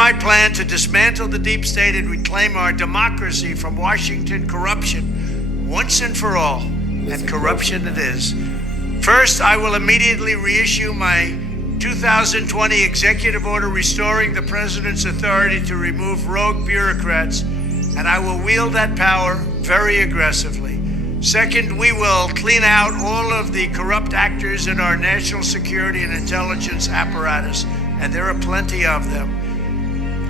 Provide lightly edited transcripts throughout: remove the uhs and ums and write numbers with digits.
my plan to dismantle the deep state and reclaim our democracy from Washington corruption once and for all. And corruption it is. First, I will immediately reissue my 2020 executive order restoring the president's authority to remove rogue bureaucrats, and I will wield that power very aggressively. Second, we will clean out all of the corrupt actors in our national security and intelligence apparatus, and there are plenty of them.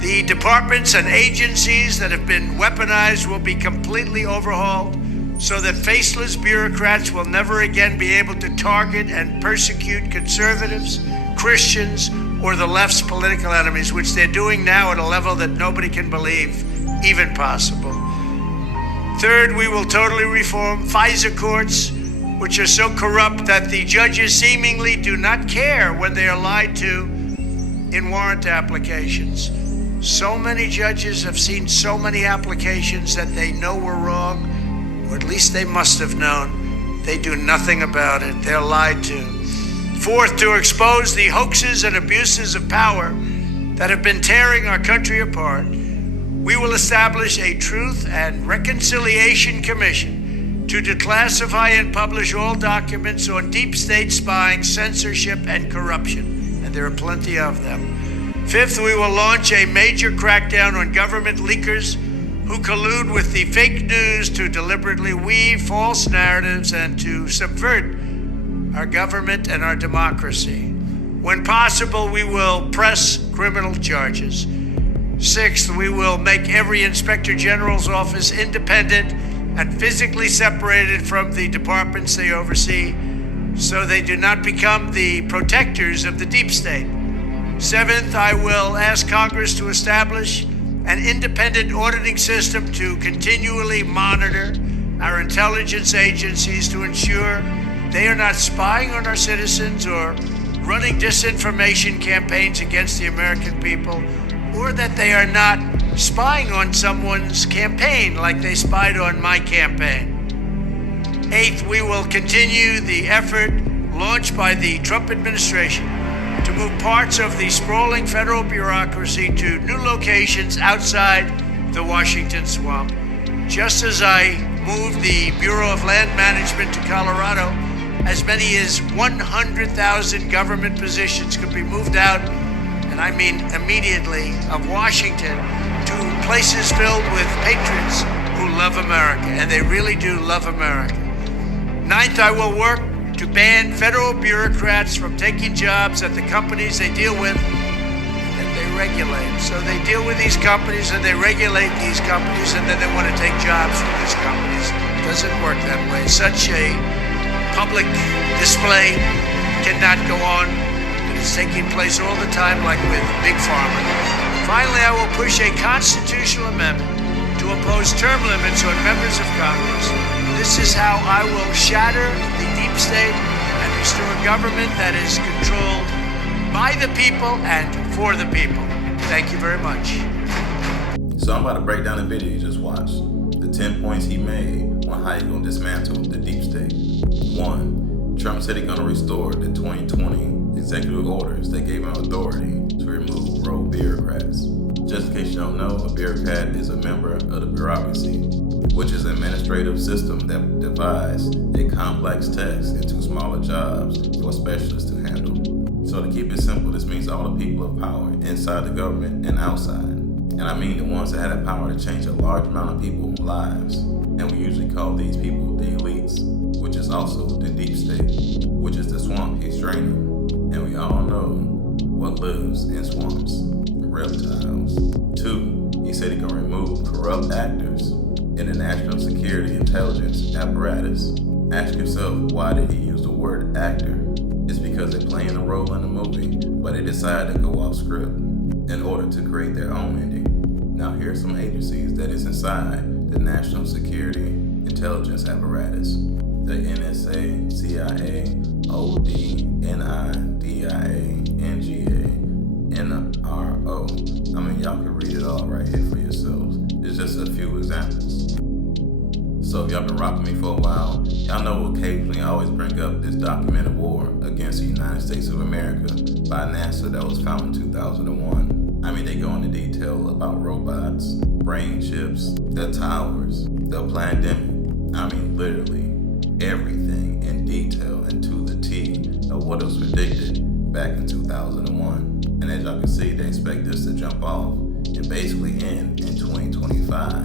The departments and agencies that have been weaponized will be completely overhauled so that faceless bureaucrats will never again be able to target and persecute conservatives, Christians, or the left's political enemies, which they're doing now at a level that nobody can believe even possible. Third, we will totally reform FISA courts, which are so corrupt that the judges seemingly do not care when they are lied to in warrant applications. So many judges have seen so many applications that they know were wrong, or at least they must have known. They do nothing about it. They're lied to. Fourth, to expose the hoaxes and abuses of power that have been tearing our country apart, we will establish a Truth and Reconciliation Commission to declassify and publish all documents on deep state spying, censorship, and corruption, and there are plenty of them. Fifth, we will launch a major crackdown on government leakers who collude with the fake news to deliberately weave false narratives and to subvert our government and our democracy. When possible, we will press criminal charges. Sixth, we will make every Inspector General's office independent and physically separated from the departments they oversee, so they do not become the protectors of the deep state. Seventh, I will ask Congress to establish an independent auditing system to continually monitor our intelligence agencies to ensure they are not spying on our citizens or running disinformation campaigns against the American people, or that they are not spying on someone's campaign like they spied on my campaign. Eighth, we will continue the effort launched by the Trump administration to move parts of the sprawling federal bureaucracy to new locations outside the Washington swamp. Just as I moved the Bureau of Land Management to Colorado, as many as 100,000 government positions could be moved out, and I mean immediately, of Washington to places filled with patriots who love America, and they really do love America. Ninth, I will work to ban federal bureaucrats from taking jobs at the companies they deal with and that they regulate. So they deal with these companies and they regulate these companies, and then they want to take jobs from these companies. It doesn't work that way. Such a public display cannot go on. It is taking place all the time, like with Big Pharma. Finally, I will push a constitutional amendment to impose term limits on members of Congress. This is how I will shatter the deep state and restore a government that is controlled by the people and for the people. Thank you very much. So I'm about to break down the video you just watched. The 10 points he made on how he's going to dismantle the deep state. 1. Trump said he's going to restore the 2020 executive orders that gave him authority to remove rogue bureaucrats. Just in case you don't know, a bureaucrat is a member of the bureaucracy, which is an administrative system that divides a complex text into smaller jobs for specialists to handle. So to keep it simple, this means all the people of power inside the government and outside. And I mean the ones that had the power to change a large amount of people's lives. And we usually call these people the elites, which is also the deep state, which is the swamp he's draining. And we all know what lives in swamps. Reptiles. 2. He said he can remove corrupt actors in the national security intelligence apparatus. Ask yourself, why did he use the word actor? It's because they're playing a role in the movie, but they decided to go off script in order to create their own ending. Now here's some agencies that is inside the national security intelligence apparatus. The NSA, CIA, OD, NIDIA, NGA, NRO. I mean, y'all can read it all right here for yourselves. It's just a few examples. So if y'all been rocking me for a while, y'all know occasionally I always bring up this documented war against the United States of America by NASA that was found in 2001. I mean, they go into detail detail about robots, brain chips, the towers, the pandemic. I mean, literally everything in detail and to the T of what was predicted back in 2001. And as y'all can see, they expect this to jump off and basically end in 2025.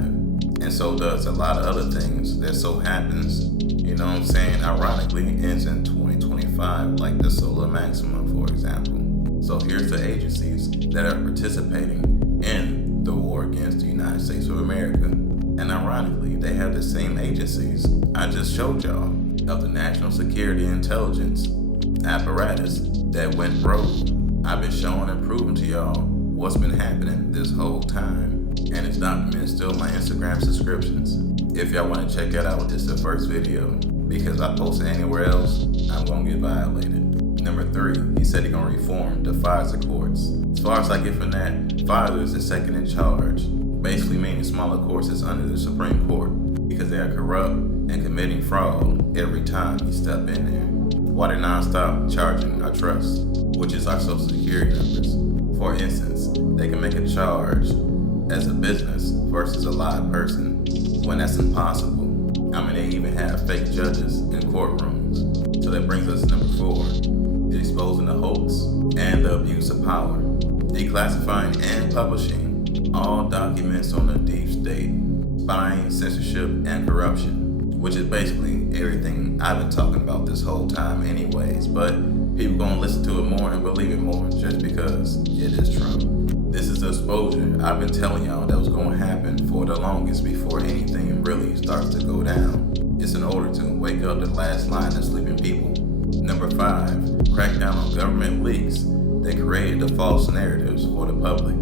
And so does a lot of other things that so happens, you know what I'm saying, ironically ends in 2025, like the solar maximum, for example. So here's the agencies that are participating in the war against the United States of America. And ironically, they have the same agencies I just showed y'all of the National Security Intelligence apparatus that went rogue. I've been showing and proving to y'all what's been happening this whole time. And it's documented still in my Instagram subscriptions. If y'all want to check that out, it's the first video. Because if I post it anywhere else, I'm going to get violated. Number 3, he said he's going to reform the FISA courts. As far as I get from that, FISA is the second in charge. Basically meaning smaller courts is under the Supreme Court. Because they are corrupt and committing fraud every time you step in there. While they're non-stop charging our trust, which is our social security numbers. For instance, they can make a charge as a business versus a live person when that's impossible. I mean, they even have fake judges in courtrooms. So that brings us to number 4, exposing the hoax and the abuse of power, declassifying and publishing all documents on the deep state, spying, censorship, and corruption, which is basically everything I've been talking about this whole time anyways, but people gonna listen to it more and believe it more just because it is Trump. This is the exposure I've been telling y'all that was gonna happen for the longest before anything really starts to go down. It's in order to wake up the last line of sleeping people. Number 5, crack down on government leaks that created the false narratives for the public.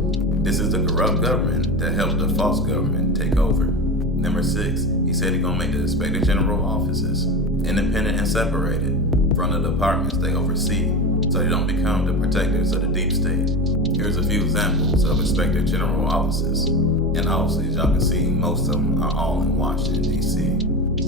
This is the corrupt government that helped the false government take over. Number 6, he said he's gonna make the Inspector General offices independent and separated from the departments they oversee, so they don't become the protectors of the deep state. Here's a few examples of Inspector General offices. And obviously, as y'all can see, most of them are all in Washington, D.C.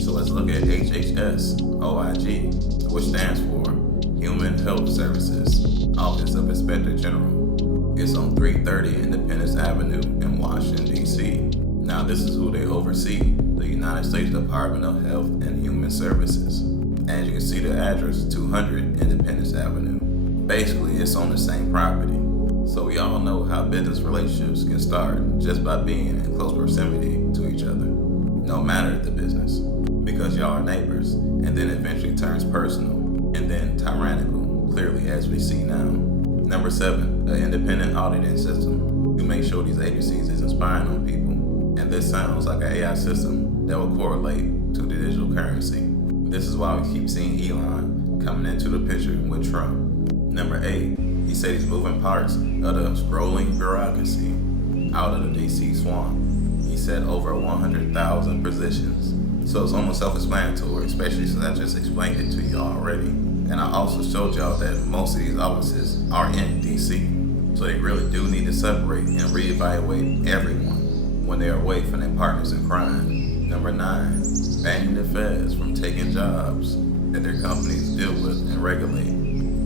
So let's look at HHS OIG, which stands for Human Health Services, Office of Inspector General. It's on 330 Independence Avenue in Washington, D.C. Now, this is who they oversee, the United States Department of Health and Human Services. As you can see, the address is 200 Independence Avenue. Basically, it's on the same property. So we all know how business relationships can start just by being in close proximity to each other, no matter the business, because y'all are neighbors, and then eventually turns personal, and then tyrannical, clearly as we see now. Number 7, an independent auditing system to make sure these agencies isn't spying on people. And this sounds like an AI system that will correlate to the digital currency. This is why we keep seeing Elon coming into the picture with Trump. Number 8, he said he's moving parts of the scrolling bureaucracy out of the DC swamp. He said over 100,000 positions. So it's almost self-explanatory, especially since I just explained it to you already. And I also showed y'all that most of these offices are in DC. So they really do need to separate and reevaluate everyone when they are away from their partners in crime. Number 9, banning the feds from taking jobs that their companies deal with and regulate.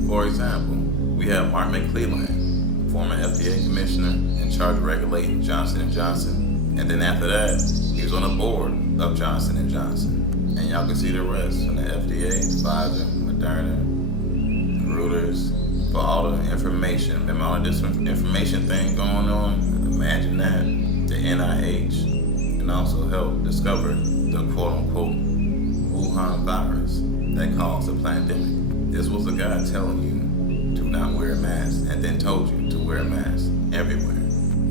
For example, we have Mark McClelland, former FDA commissioner in charge of regulating Johnson & Johnson. And then after that, he was on the board of Johnson & Johnson. And y'all can see the rest from the FDA, Pfizer, Moderna, Reuters, for all the information. Remember all this information thing going on? Imagine that. The NIH can also help discover the quote-unquote Wuhan virus that caused the pandemic. This was a guy telling you to not wear a mask and then told you to wear a mask everywhere.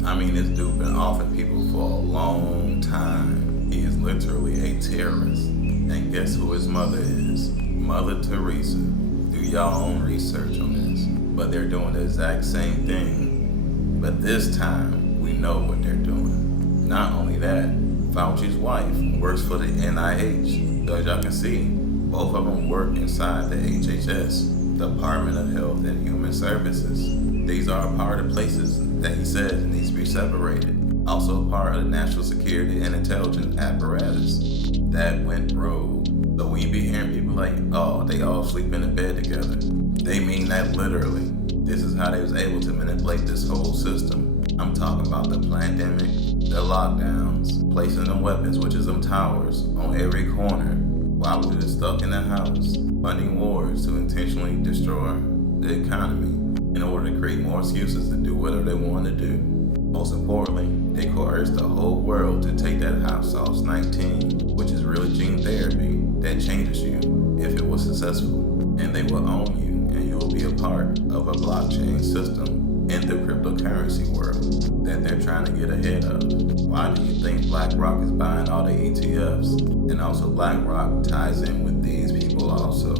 I mean, this dude been offing people for a long time. He is literally a terrorist. And guess who his mother is? Mother Teresa. Do y'all own research on this. But they're doing the exact same thing. But this time, we know what they're doing. Not only that, Fauci's wife works for the NIH. So as y'all can see, both of them work inside the HHS, Department of Health and Human Services. These are a part of places that he says needs to be separated. Also part of the National Security and Intelligence apparatus that went rogue. So when you be hearing people like, oh, they all sleep in a bed together, they mean that literally. This is how they was able to manipulate this whole system. I'm talking about the pandemic, the lockdowns, placing them weapons, which is them towers, on every corner while we were stuck in the house, funding wars to intentionally destroy the economy in order to create more excuses to do whatever they want to do. Most importantly, they coerced the whole world to take that hot sauce 19, which is really gene therapy that changes you if it was successful. And they will own you, and you will be a part of a blockchain system in the cryptocurrency world that they're trying to get ahead of. Why do you think BlackRock is buying all the ETFs? And also BlackRock ties in with these people also.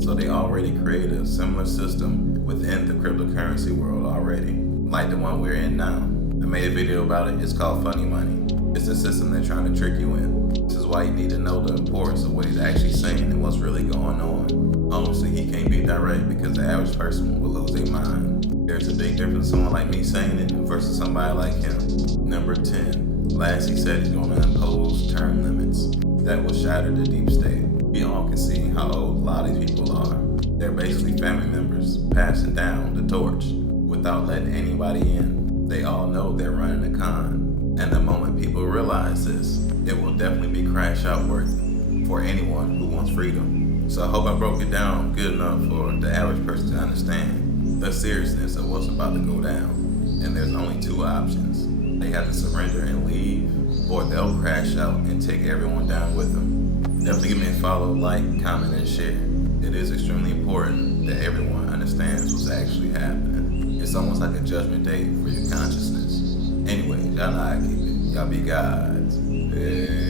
So they already created a similar system within the cryptocurrency world already, like the one we're in now. I made a video about it. It's called Funny Money. It's a system they're trying to trick you in. This is why you need to know the importance of what he's actually saying and what's really going on. Obviously, he can't be direct because the average person will lose their mind. There's a big difference someone like me saying it versus somebody like him. Number 10. Last he said he's going to impose term limits that will shatter the deep state. We all can see how old a lot of these people are. They're basically family members passing down the torch without letting anybody in. They all know they're running a con. And the moment people realize this, it will definitely be crash out worthy for anyone who wants freedom. So I hope I broke it down good enough for the average person to understand the seriousness of what's about to go down. And there's only two options. They have to surrender and leave, or they'll crash out and take everyone down with them. Definitely give me a follow, like, comment, and share. It is extremely important that everyone understands what's actually happening. It's almost like a judgment day for your consciousness. Anyways, y'all know how I keep it. Y'all be gods. Peace.